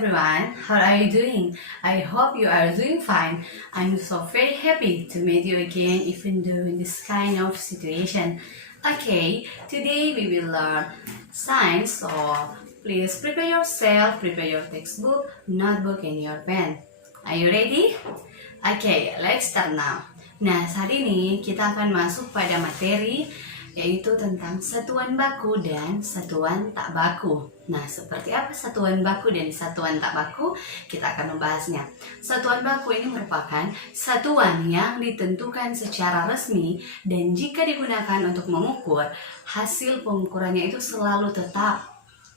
everyone, how are you doing? I hope you are doing fine. I'm so very happy to meet you again even though in this kind of situation. Okay, today we will learn science, so please prepare yourself, prepare your textbook, notebook and your pen. Are you ready? Okay, let's start now. Nah, saat ini kita akan masuk pada materi yaitu tentang satuan baku dan satuan tak baku. Nah, seperti apa satuan baku dan satuan tak baku? Kita akan membahasnya. Satuan baku ini merupakan satuan yang ditentukan secara resmi dan jika digunakan untuk mengukur, hasil pengukurannya itu selalu tetap.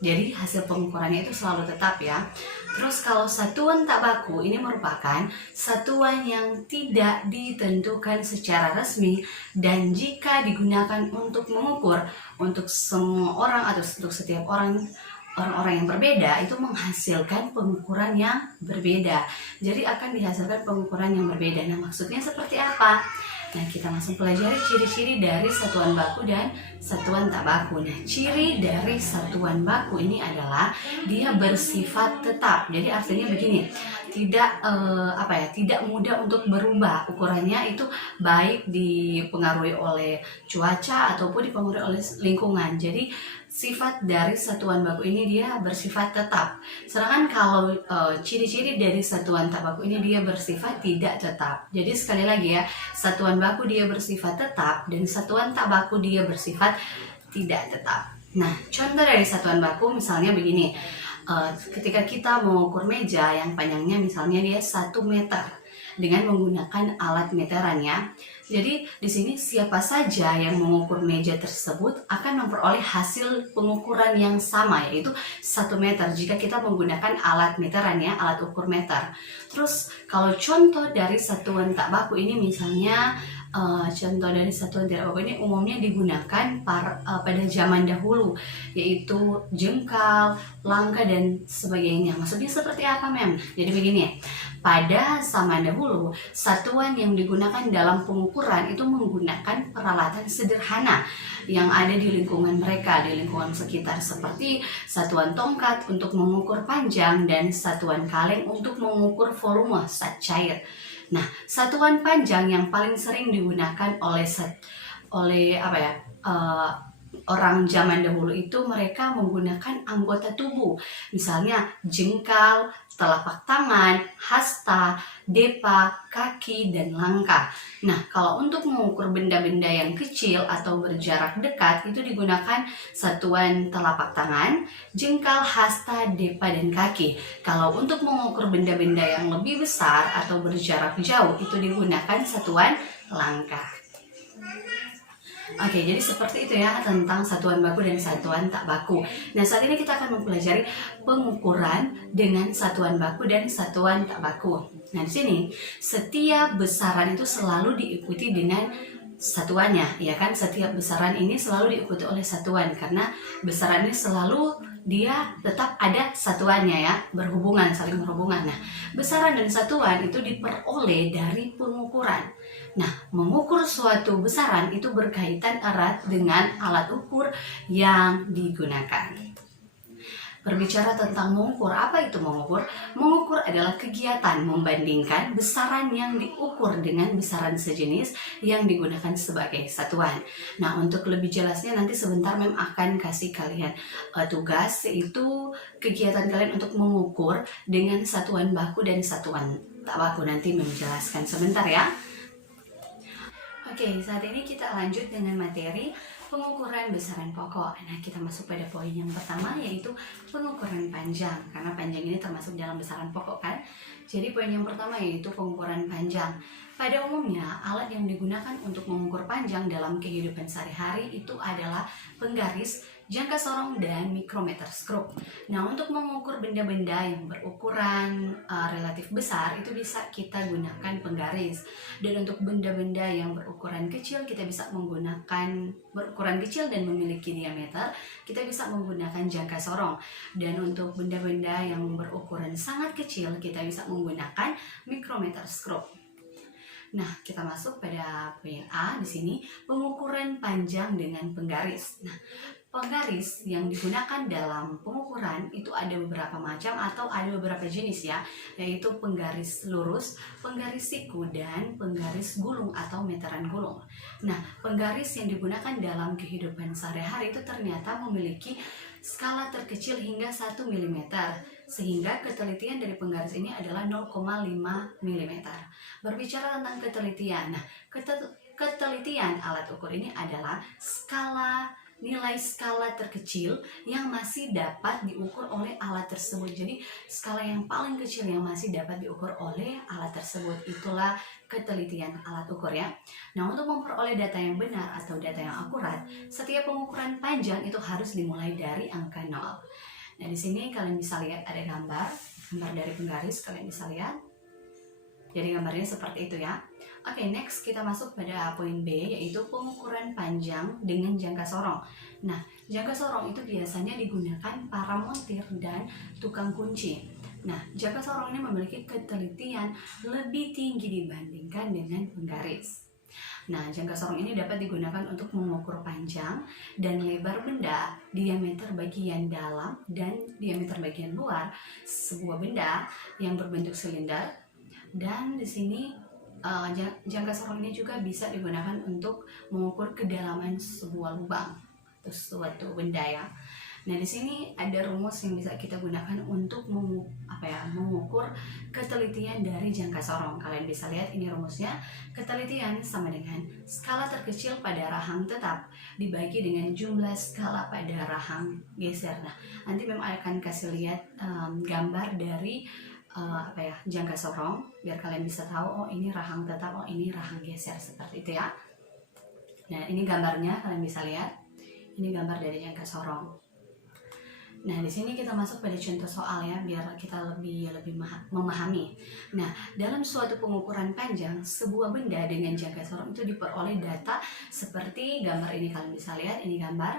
Jadi hasil pengukurannya itu selalu tetap ya. Terus kalau satuan tak baku ini merupakan satuan yang tidak ditentukan secara resmi dan jika digunakan untuk mengukur untuk semua orang atau untuk setiap orang-orang yang berbeda itu menghasilkan pengukuran yang berbeda. Jadi akan dihasilkan pengukuran yang berbeda. Nah, maksudnya seperti apa? Nah, kita langsung pelajari ciri-ciri dari satuan baku dan satuan tak baku. Nah, ciri dari satuan baku ini adalah dia bersifat tetap. Jadi artinya begini, tidak mudah untuk berubah. Ukurannya itu baik dipengaruhi oleh cuaca ataupun dipengaruhi oleh lingkungan. Jadi sifat dari satuan baku ini dia bersifat tetap. Sedangkan kalau ciri-ciri dari satuan tak baku ini dia bersifat tidak tetap. Jadi sekali lagi ya, satuan baku dia bersifat tetap dan satuan tak baku dia bersifat tidak tetap. Nah, contoh dari satuan baku misalnya begini. Ketika kita mengukur meja yang panjangnya misalnya dia 1 meter dengan menggunakan alat meteran ya. Jadi di sini siapa saja yang mengukur meja tersebut akan memperoleh hasil pengukuran yang sama yaitu 1 meter jika kita menggunakan alat meteran ya, alat ukur meter. Terus kalau contoh dari satuan tak baku ini misalnya contoh dari satuan tidak baku ini umumnya digunakan pada zaman dahulu yaitu jengkal, langka dan sebagainya. Maksudnya seperti apa, Mem? Jadi begini ya. Pada zaman dahulu, satuan yang digunakan dalam pengukuran itu menggunakan peralatan sederhana yang ada di lingkungan mereka, di lingkungan sekitar seperti satuan tongkat untuk mengukur panjang dan satuan kaleng untuk mengukur volume zat cair. Nah, satuan panjang yang paling sering digunakan oleh orang zaman dahulu itu mereka menggunakan anggota tubuh, misalnya jengkal, telapak tangan, hasta, depa, kaki, dan langkah. Nah, kalau untuk mengukur benda-benda yang kecil atau berjarak dekat itu digunakan satuan telapak tangan, jengkal, hasta, depa, dan kaki. Kalau untuk mengukur benda-benda yang lebih besar atau berjarak jauh itu digunakan satuan langkah. Oke, jadi seperti itu ya tentang satuan baku dan satuan tak baku. Nah, saat ini kita akan mempelajari pengukuran dengan satuan baku dan satuan tak baku. Nah, di sini setiap besaran itu selalu diikuti dengan satuannya, ya kan? Setiap besaran ini selalu diikuti oleh satuan karena besaran ini selalu dia tetap ada satuannya ya, berhubungan, saling berhubungan. Nah, besaran dan satuan itu diperoleh dari pengukuran. Nah, mengukur suatu besaran itu berkaitan erat dengan alat ukur yang digunakan. Berbicara tentang mengukur, apa itu mengukur? Mengukur adalah kegiatan membandingkan besaran yang diukur dengan besaran sejenis yang digunakan sebagai satuan. Nah, untuk lebih jelasnya nanti sebentar Mem akan kasih kalian tugas, yaitu kegiatan kalian untuk mengukur dengan satuan baku dan satuan tak baku. Nanti Mem jelaskan sebentar ya. Oke, saat ini kita lanjut dengan materi pengukuran besaran pokok. Nah, kita masuk pada poin yang pertama yaitu pengukuran panjang. Karena panjang ini termasuk dalam besaran pokok kan. Jadi poin yang pertama yaitu pengukuran panjang. Pada umumnya, alat yang digunakan untuk mengukur panjang dalam kehidupan sehari-hari itu adalah penggaris, jangka sorong, dan mikrometerskop. Nah, untuk mengukur benda-benda yang berukuran relatif besar itu bisa kita gunakan penggaris. Dan untuk benda-benda yang berukuran kecil kita bisa menggunakan berukuran kecil dan memiliki diameter, kita bisa menggunakan jangka sorong. Dan untuk benda-benda yang berukuran sangat kecil kita bisa menggunakan mikrometerskop. Nah, kita masuk pada poin A di sini, pengukuran panjang dengan penggaris. Nah, Penggaris yang digunakan dalam pengukuran itu ada beberapa macam atau ada beberapa jenis ya, yaitu penggaris lurus, penggaris siku, dan penggaris gulung atau meteran gulung. Nah, penggaris yang digunakan dalam kehidupan sehari-hari itu ternyata memiliki skala terkecil hingga 1 mm, sehingga ketelitian dari penggaris ini adalah 0,5 mm. Berbicara tentang ketelitian, nah ketelitian alat ukur ini adalah nilai skala terkecil yang masih dapat diukur oleh alat tersebut. Jadi skala yang paling kecil yang masih dapat diukur oleh alat tersebut, itulah ketelitian alat ukur ya. Nah, untuk memperoleh data yang benar atau data yang akurat, setiap pengukuran panjang itu harus dimulai dari angka 0. Nah, di sini kalian bisa lihat ada gambar dari penggaris, kalian bisa lihat. Jadi gambarnya seperti itu ya. Oke, next kita masuk pada poin B, yaitu pengukuran panjang dengan jangka sorong. Nah, jangka sorong itu biasanya digunakan para montir dan tukang kunci. Nah, jangka sorong ini memiliki ketelitian lebih tinggi dibandingkan dengan penggaris. Nah, jangka sorong ini dapat digunakan untuk mengukur panjang dan lebar benda, diameter bagian dalam dan diameter bagian luar sebuah benda yang berbentuk silinder. Dan di sini jangka sorong ini juga bisa digunakan untuk mengukur kedalaman sebuah lubang atau suatu benda ya. Nah, di sini ada rumus yang bisa kita gunakan untuk mengukur ketelitian dari jangka sorong. Kalian bisa lihat ini rumusnya. Ketelitian sama dengan skala terkecil pada rahang tetap dibagi dengan jumlah skala pada rahang geser. Nah, nanti memang akan kasih lihat gambar dari jangka sorong biar kalian bisa tahu, oh ini rahang tetap, oh ini rahang geser, seperti itu ya. Nah, ini gambarnya, kalian bisa lihat. Ini gambar dari jangka sorong. Nah, di sini kita masuk pada contoh soal ya, biar kita lebih memahami. Nah, dalam suatu pengukuran panjang sebuah benda dengan jangka sorong itu diperoleh data seperti gambar ini, kalian bisa lihat ini gambar.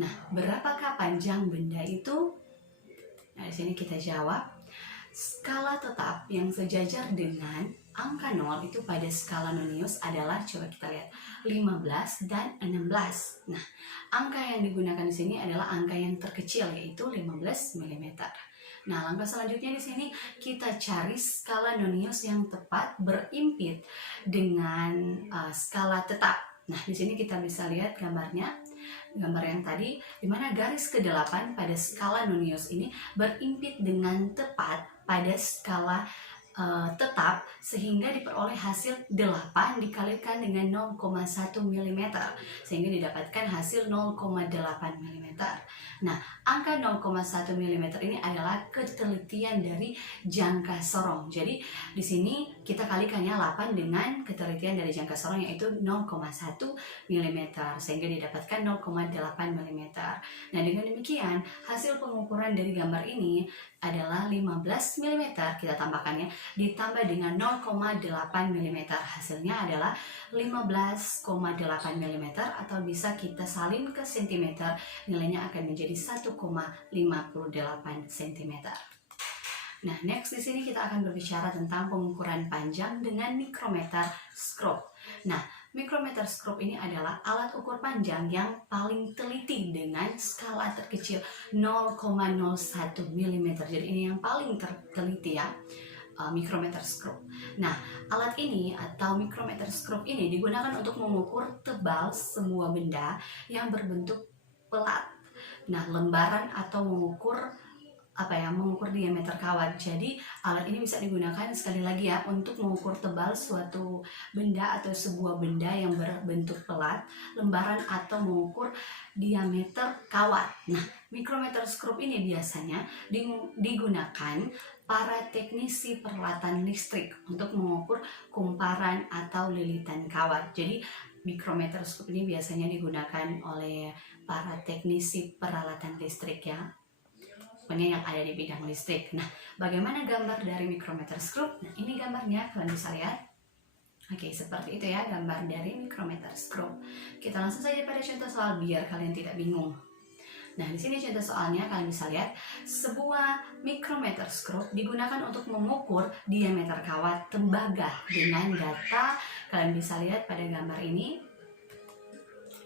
Nah, berapakah panjang benda itu? Nah, di sini kita jawab. Skala tetap yang sejajar dengan angka 0 itu pada skala nonius adalah, coba kita lihat, 15 dan 16. Nah, angka yang digunakan di sini adalah angka yang terkecil, yaitu 15 mm. Nah, langkah selanjutnya di sini kita cari skala nonius yang tepat berimpit dengan skala tetap. Nah, di sini kita bisa lihat gambarnya. Gambar yang tadi, di mana garis ke-8 pada skala nonius ini berimpit dengan tepat pada skala tetap, sehingga diperoleh hasil 8 dikalikan dengan 0,1 mm sehingga didapatkan hasil 0,8 mm. Nah, angka 0,1 mm ini adalah ketelitian dari jangka sorong. Jadi di sini kita kalikannya 8 dengan ketelitian dari jangka sorong, yaitu 0,1 mm sehingga didapatkan 0,8 mm. Nah, dengan demikian hasil pengukuran dari gambar ini adalah 15 mm, kita tambahkannya, ditambah dengan 0,8 mm, hasilnya adalah 15,8 mm, atau bisa kita salin ke cm, nilainya akan menjadi 1,58 cm. Nah, next di sini kita akan berbicara tentang pengukuran panjang dengan micrometer scope. Nah, micrometer scope ini adalah alat ukur panjang yang paling teliti dengan skala terkecil 0,01 mm. Jadi ini yang paling teliti ya, micrometer scope. Nah, alat ini atau micrometer scope ini digunakan untuk mengukur tebal sebuah benda yang berbentuk pelat. Nah, lembaran atau mengukur diameter kawat. Jadi alat ini bisa digunakan sekali lagi ya untuk mengukur tebal suatu benda atau sebuah benda yang berbentuk pelat, lembaran, atau mengukur diameter kawat. Nah, micrometer scope ini biasanya digunakan para teknisi peralatan listrik untuk mengukur kumparan atau lilitan kawat. Jadi micrometer scope ini biasanya digunakan oleh para teknisi peralatan listrik ya, pokoknya yang ada di bidang listrik. Nah, bagaimana gambar dari micrometer scope? Nah, ini gambarnya, kalian bisa lihat. Oke, seperti itu ya gambar dari micrometer scope. Kita langsung saja pada contoh soal biar kalian tidak bingung. Nah, di sini contoh soalnya, kalian bisa lihat sebuah micrometer scope digunakan untuk mengukur diameter kawat tembaga dengan data, kalian bisa lihat pada gambar ini.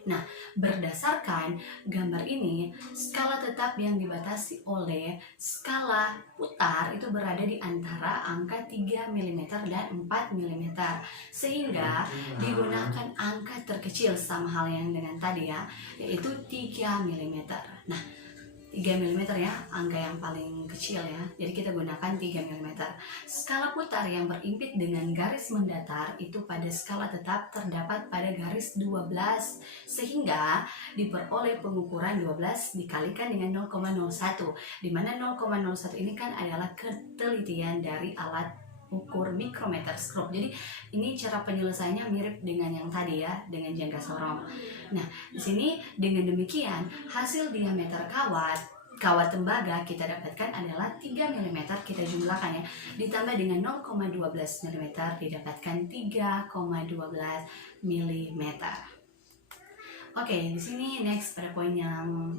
Nah, berdasarkan gambar ini, skala tetap yang dibatasi oleh skala putar itu berada di antara angka 3 mm dan 4 mm. Sehingga digunakan angka terkecil sama hal yang dengan tadi ya, yaitu 3 mm. Nah, 3 mm ya, angka yang paling kecil ya. Jadi kita gunakan 3 mm. Skala putar yang berimpit dengan garis mendatar itu pada skala tetap terdapat pada garis 12, sehingga diperoleh pengukuran 12 dikalikan dengan 0,01, di mana 0,01 ini kan adalah ketelitian dari alat ukur mikrometer skop. Jadi ini cara penyelesaiannya mirip dengan yang tadi ya, dengan jangka sorong. Nah, di sini dengan demikian hasil diameter kawat tembaga kita dapatkan adalah 3 mm, kita jumlahkan ya, ditambah dengan 0,12 mm didapatkan 3,12 mm. Oke, di sini next pada poin yang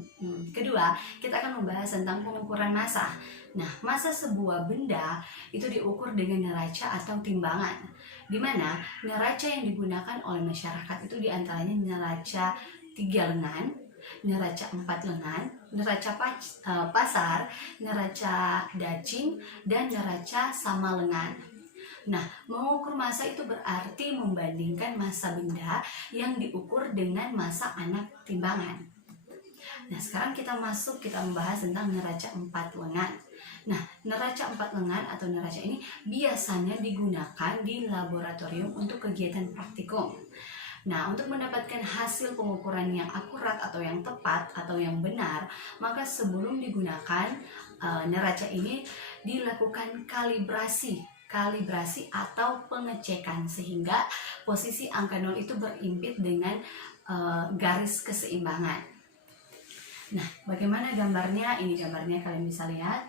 kedua, kita akan membahas tentang pengukuran massa. Nah, massa sebuah benda itu diukur dengan neraca atau timbangan, di mana neraca yang digunakan oleh masyarakat itu diantaranya neraca 3 lengan, neraca 4 lengan, neraca pasar, neraca dacin, dan neraca sama lengan. Nah, mengukur massa itu berarti membandingkan massa benda yang diukur dengan massa anak timbangan. Nah, sekarang kita membahas tentang neraca 4 lengan. Nah, neraca 4 lengan atau neraca ini biasanya digunakan di laboratorium untuk kegiatan praktikum. Nah, untuk mendapatkan hasil pengukuran yang akurat atau yang tepat atau yang benar, maka sebelum digunakan neraca ini dilakukan kalibrasi atau pengecekan, sehingga posisi angka 0 itu berimpit dengan garis keseimbangan. Nah, bagaimana gambarnya? Ini gambarnya, kalian bisa lihat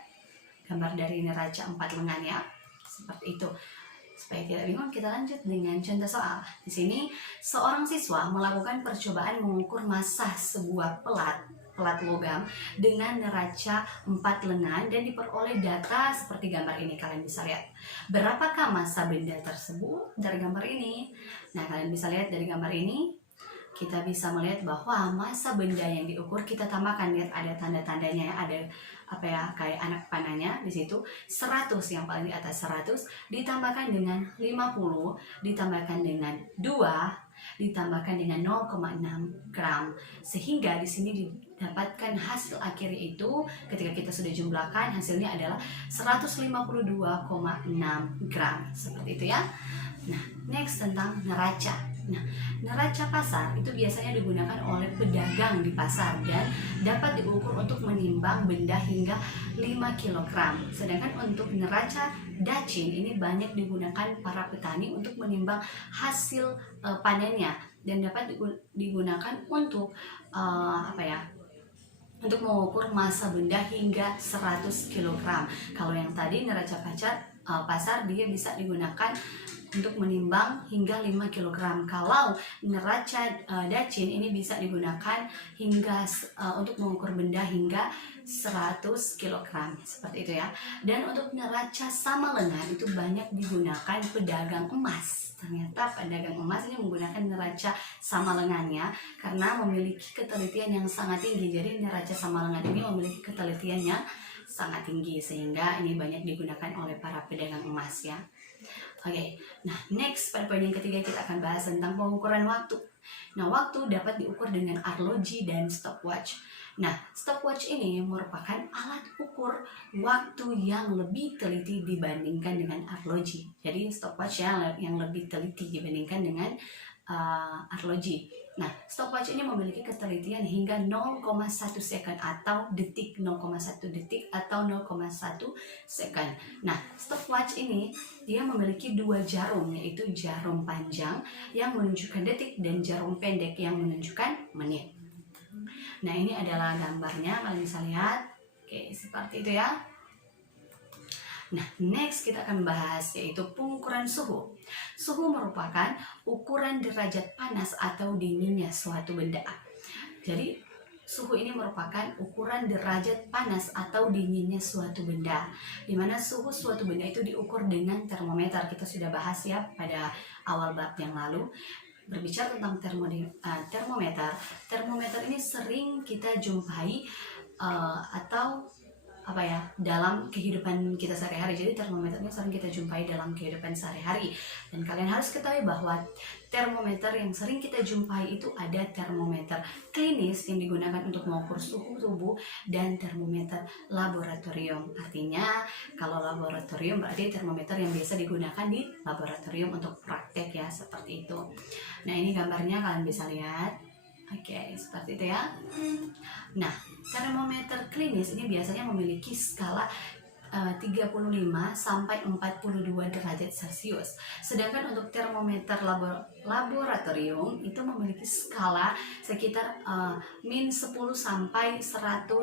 gambar dari neraca 4 lengan ya, seperti itu. Supaya tidak bingung, kita lanjut dengan contoh soal. Di sini seorang siswa melakukan percobaan mengukur massa sebuah pelat logam dengan neraca 4 lengan dan diperoleh data seperti gambar ini. Kalian bisa lihat berapakah massa benda tersebut dari gambar ini. Nah, kalian bisa lihat dari gambar ini, kita bisa melihat bahwa massa benda yang diukur, kita tambahkan, lihat ada tanda-tandanya ya, ada apa ya, kayak anak panahnya di situ. 100 yang paling di atas, 100 ditambahkan dengan 50 ditambahkan dengan 2 ditambahkan dengan 0,6 gram, sehingga di sini didapatkan hasil akhirnya itu ketika kita sudah jumlahkan, hasilnya adalah 152,6 gram, seperti itu ya. Nah, next tentang neraca. Nah, neraca pasar itu biasanya digunakan oleh pedagang di pasar dan dapat diukur untuk menimbang benda hingga 5 kg. Sedangkan untuk neraca dacin ini banyak digunakan para petani untuk menimbang hasil panennya dan dapat digunakan untuk untuk mengukur massa benda hingga 100 kg. Kalau yang tadi neraca pasar dia bisa digunakan untuk menimbang hingga 5 kg. Kalau neraca dacin ini bisa digunakan hingga untuk mengukur benda hingga 100 kg, seperti itu ya. Dan untuk neraca sama lengan itu banyak digunakan pedagang emas. Ternyata pedagang emas ini menggunakan neraca sama lengannya karena memiliki ketelitian yang sangat tinggi. Jadi neraca sama lengan ini memiliki ketelitian yang sangat tinggi, sehingga ini banyak digunakan oleh para pedagang emas ya. Oke, nah next pada poin yang ketiga kita akan bahas tentang pengukuran waktu. Nah, waktu dapat diukur dengan arloji dan stopwatch. Nah, stopwatch ini merupakan alat ukur waktu yang lebih teliti dibandingkan dengan arloji. Jadi stopwatch yang lebih teliti dibandingkan dengan arloji. Nah, stopwatch ini memiliki ketelitian hingga 0,1 second atau detik, 0,1 detik atau 0,1 second. Nah, stopwatch ini dia memiliki 2 jarum, yaitu jarum panjang yang menunjukkan detik dan jarum pendek yang menunjukkan menit. Nah, ini adalah gambarnya, kalian bisa lihat. Oke, seperti itu ya. Nah, next kita akan bahas yaitu pengukuran suhu. Suhu merupakan ukuran derajat panas atau dinginnya suatu benda. Jadi, suhu ini merupakan ukuran derajat panas atau dinginnya suatu benda. Di mana suhu suatu benda itu diukur dengan termometer. Kita sudah bahas ya pada awal bab yang lalu. berbicara tentang termometer, termometer ini sering kita jumpai atau apa ya, dalam kehidupan kita sehari-hari. Jadi termometernya sering kita jumpai dalam kehidupan sehari-hari, dan kalian harus ketahui bahwa termometer yang sering kita jumpai itu ada termometer klinis yang digunakan untuk mengukur suhu tubuh, dan termometer laboratorium. Artinya kalau laboratorium berarti termometer yang biasa digunakan di laboratorium untuk praktek ya, seperti itu. Nah, ini gambarnya kalian bisa lihat. Oke, seperti itu ya. Nah, termometer klinis ini biasanya memiliki skala 35 sampai 42 derajat Celcius. Sedangkan untuk termometer laboratorium itu memiliki skala sekitar min 10 sampai 110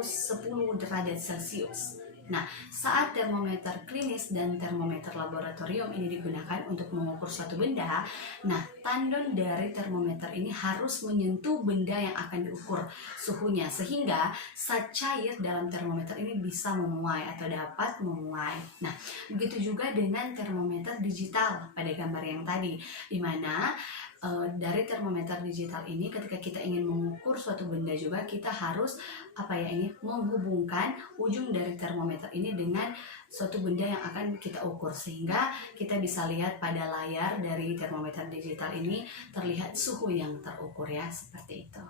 derajat Celcius. Nah, saat termometer klinis dan termometer laboratorium ini digunakan untuk mengukur suatu benda, nah, tandon dari termometer ini harus menyentuh benda yang akan diukur suhunya, sehingga zat cair dalam termometer ini bisa memuai atau dapat memuai. Nah, begitu juga dengan termometer digital pada gambar yang tadi, di mana dari termometer digital ini ketika kita ingin mengukur suatu benda juga kita harus menghubungkan ujung dari termometer ini dengan suatu benda yang akan kita ukur, sehingga kita bisa lihat pada layar dari termometer digital ini terlihat suhu yang terukur ya, seperti itu.